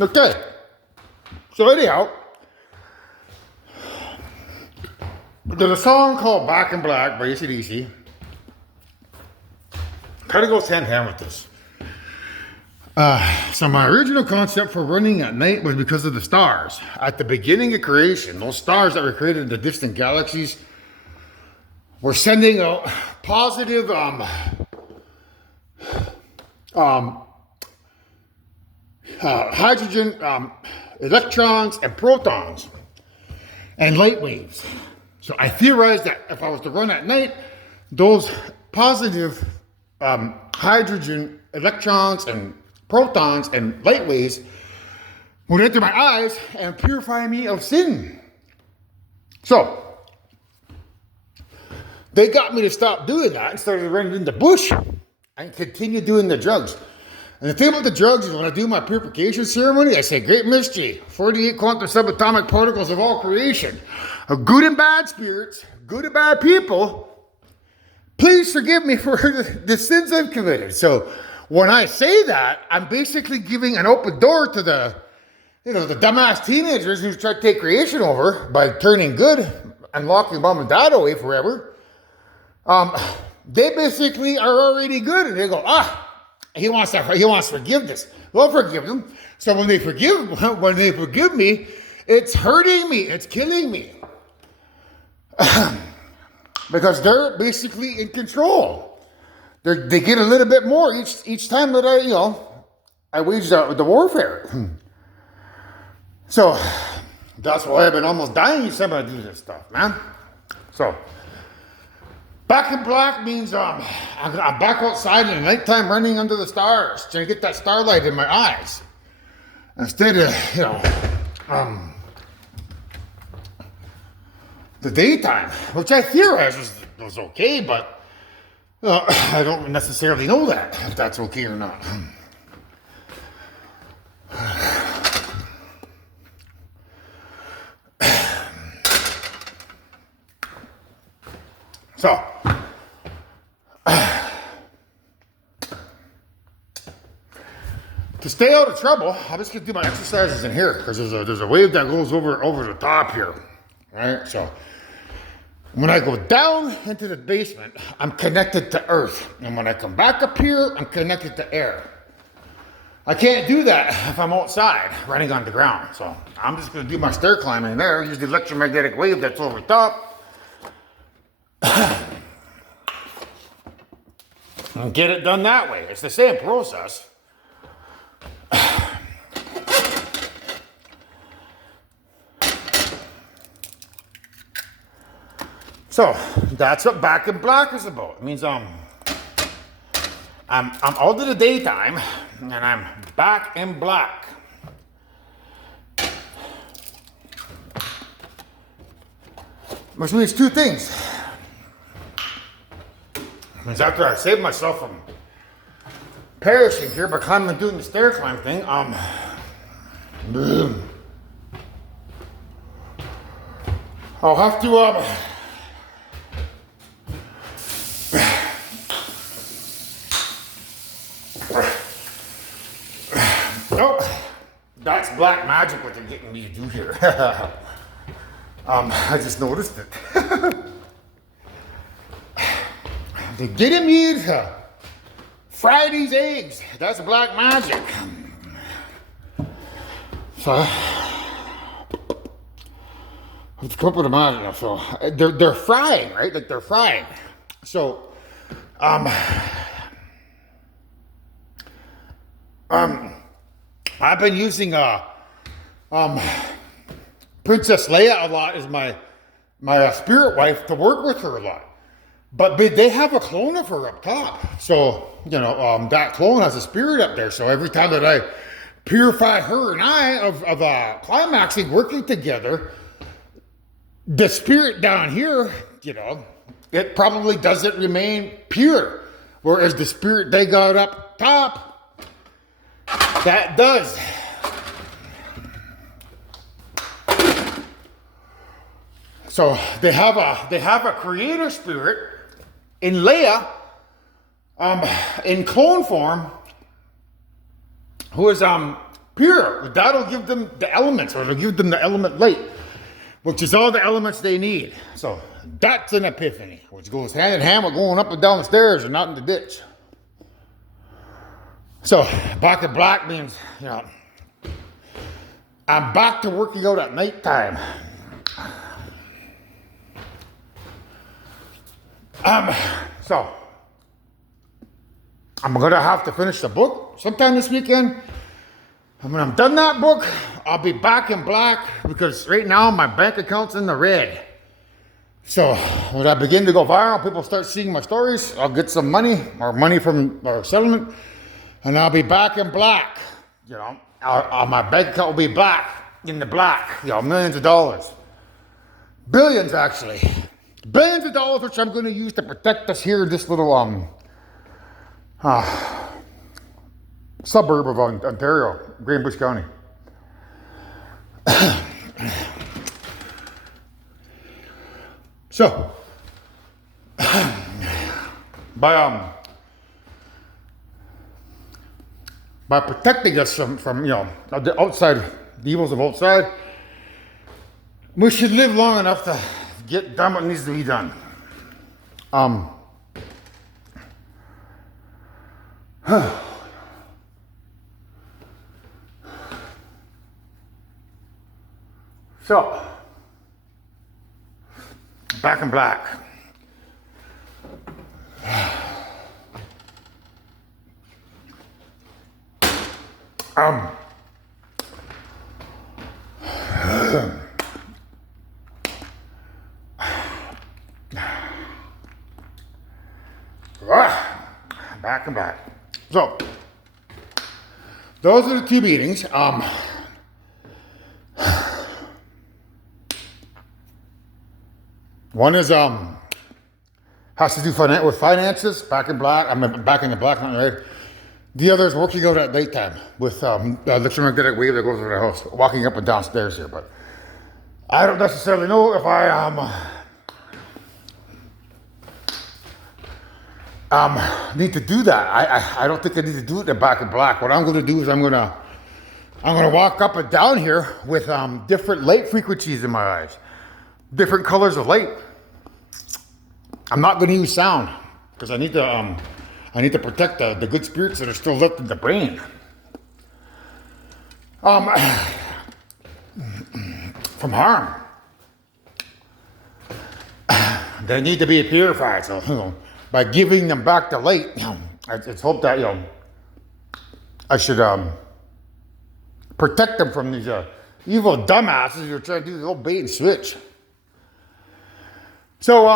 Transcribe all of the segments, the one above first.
Okay. So anyhow, there's a song called Back in Black by AC/DC. Kind of goes hand in hand with this. So my original concept for running at night was because of the stars. At the beginning of creation, those stars that were created in the distant galaxies were sending out positive hydrogen, electrons, and protons, and light waves. So I theorized that if I was to run at night, those positive hydrogen, electrons, and protons and light waves would enter my eyes and purify me of sin. So they got me to stop doing that and started running in the bush and continue doing the drugs. And the thing about the drugs is when I do my purification ceremony, I say, great mystery, 48 quantum subatomic particles of all creation, of good and bad spirits, good and bad people, please forgive me for the sins I've committed. So when I say that, I'm basically giving an open door to the dumbass teenagers who try to take creation over by turning good and locking mom and dad away forever. They basically are already good, and they go, he wants forgiveness. Well, forgive them. So when they forgive me, it's hurting me, it's killing me, because they're basically in control. They get a little bit more each time that I wage the warfare. So that's why I've been almost dying each time I do this stuff, man. So back in black means I'm back outside in the nighttime running under the stars, trying to get that starlight in my eyes. Instead of, the daytime, which I theorized was okay, but I don't necessarily know that, if that's okay or not. So, to stay out of trouble, I'm just gonna do my exercises in here because there's a wave that goes over the top here, right? So when I go down into the basement, I'm connected to earth, and when I come back up here, I'm connected to air. I can't do that if I'm outside running on the ground. So I'm just gonna do my stair climbing there, use the electromagnetic wave that's over top. And get it done that way. It's the same process. So that's what back in black is about. It means I'm out of the daytime and I'm back in black. Which means two things. It means after I save myself from perishing here by climbing and doing the stair climb thing, I'll have to oh, that's black magic what they're getting me to do here. I just noticed it. They're getting me to fry these eggs. That's black magic. So I have to come up with a magic. So they're frying, right? Like they're frying. So I've been using Princess Leia a lot as my spirit wife to work with her a lot. But they have a clone of her up top. So, that clone has a spirit up there. So every time that I purify her and I of climaxing, working together, the spirit down here, it probably doesn't remain pure. Whereas the spirit they got up top, that does. So they have a creator spirit in Leia, in clone form, who is pure. That'll give them the elements, or it'll give them the element light, which is all the elements they need. So that's an epiphany, which goes hand in hand with going up and down the stairs and not in the ditch. So back in black means, you know, I'm back to working out at nighttime. So I'm gonna have to finish the book sometime this weekend. And when I'm done that book, I'll be back in black, because right now my bank account's in the red. So when I begin to go viral, people start seeing my stories, I'll get some money, or money from our settlement, and I'll be back in black. You know, my bank account will be black, in the black, you know, millions of dollars. Billions, actually. Billions of dollars, which I'm going to use to protect us here in this little suburb of Ontario, Greenbush County. So, by protecting us from you know, the outside, the evils of outside, we should live long enough to get done what needs to be done. So, back in black. Back and back. So, those are the two meetings. One is has to do with finances, back in black. I'm back in the black, not red. The other is working out at nighttime with the electromagnetic wave that goes over the house, walking up and down stairs here. But I don't necessarily know if I need to do that. I don't think I need to do it in back in black. What I'm going to do is I'm going to walk up and down here with different light frequencies in my eyes, different colors of light. I'm not going to use sound because I need to protect the good spirits that are still left in the brain. From harm. They need to be purified. So, you know, by giving them back the light, it's hoped that, you know, I should protect them from these evil dumbasses who are trying to do the old bait and switch. So,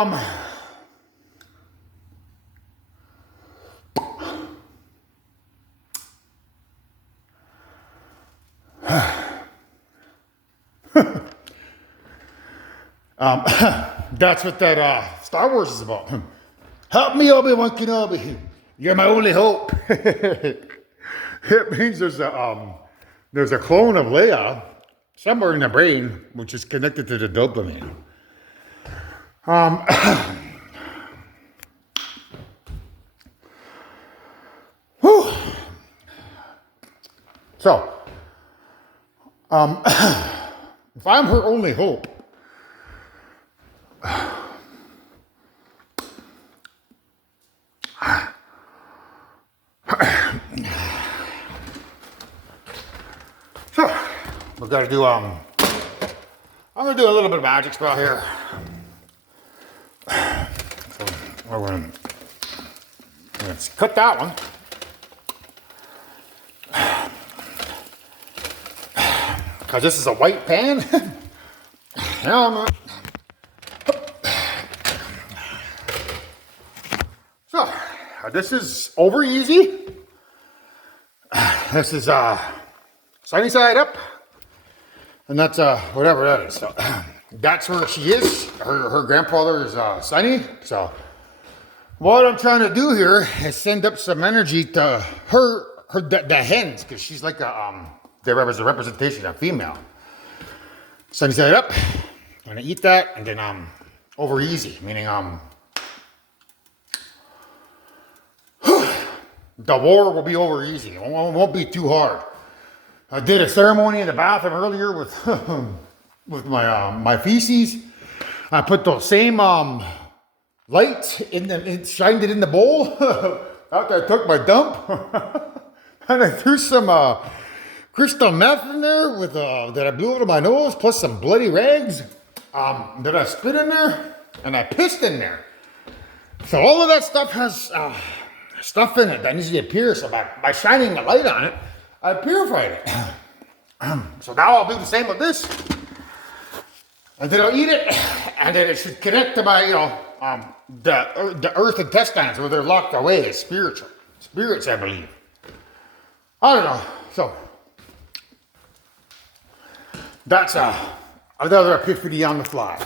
that's what that Star Wars is about. Help me, Obi-Wan Kenobi. You're my only hope. It means there's a clone of Leia somewhere in the brain, which is connected to the dopamine. Whew. So, if I'm her only hope, so we've got to do I'm gonna do a little bit of magic spell here. So we're gonna let's cut that one. Because this is a white pan. So, this is over easy. This is sunny side up. And that's whatever that is. So, that's where she is. Her grandfather is Sunny. So, what I'm trying to do here is send up some energy to the hens, because she's like there was a representation of female. Sunny side up. I'm gonna eat that, and then over easy, meaning the war will be over easy. It won't be too hard. I did a ceremony in the bathroom earlier with with my feces. I put those same lights in the, shined it in the bowl after I took my dump, and I threw some crystal meth in there with that I blew out of my nose, plus some bloody rags that I spit in there, and I pissed in there. So all of that stuff has stuff in it that needs to get pure. So by shining the light on it, I purified it. So now I'll do the same with this. And then I'll eat it, and then it should connect to my, the earth intestines where they're locked away. It's spiritual. Spirits, I believe. I don't know. So that's another epiphany on the fly.